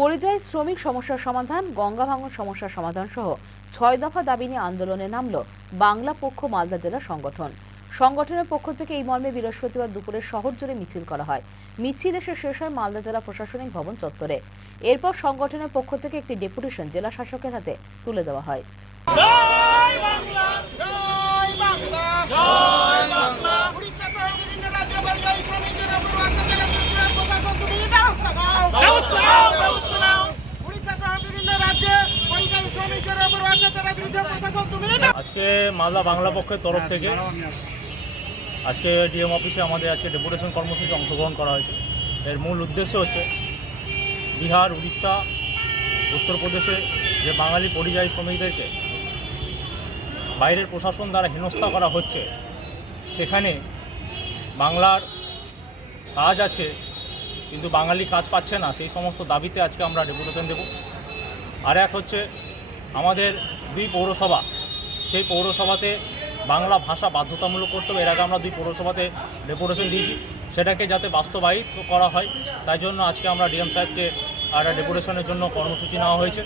পরিযায়ী শ্রমিক সমস্যার সমাধান, গঙ্গা ভাঙন সমস্যার সমাধান সহ ছয় দফা দাবি নিয়ে আন্দোলনে নামল বাংলা পক্ষ মালদা জেলা সংগঠন। সংগঠনের পক্ষ থেকে এই মর্মে বৃহস্পতিবার দুপুরে শহর জুড়ে মিছিল করা হয়। মিছিল এসে শেষ হয় মালদা জেলা প্রশাসনিক ভবন চত্বরে। এরপর সংগঠনের পক্ষ থেকে একটি ডেপুটেশন জেলা শাসকের হাতে তুলে দেওয়া হয়। আজকে মালদা বাংলা পক্ষের তরফ থেকে আজকে ডিএম অফিসে আমাদের আজকে ডেপুটেশন কর্মসূচি অংশগ্রহণ করা হয়েছে। এর মূল উদ্দেশ্য হচ্ছে বিহার, উড়িষ্যা, উত্তরপ্রদেশে যে বাঙালি পরিযায়ী শ্রমিকদেরকে বাইরের প্রশাসন দ্বারা হেনস্থা করা হচ্ছে, সেখানে বাংলার কাজ আছে, কিন্তু বাঙালি কাজ পাচ্ছে না। সেই সমস্ত দাবিতে আজকে আমরা ডেপুটেশন দেব। আর এক হচ্ছে আমাদের দুই পৌরসভা, সেই পৌরসভাতে বাংলা ভাষা বাধ্যতামূলক করতে হবে। এর আগে আমরা দুই পৌরসভাতে ডেপুটেশন দিয়েছি। সেটাকে যাতে বাস্তবায়িত করা হয়, তাই জন্য আজকে আমরা ডিএম সাহেবকে একটা ডেপুটেশনের জন্য কর্মসূচি নেওয়া হয়েছে।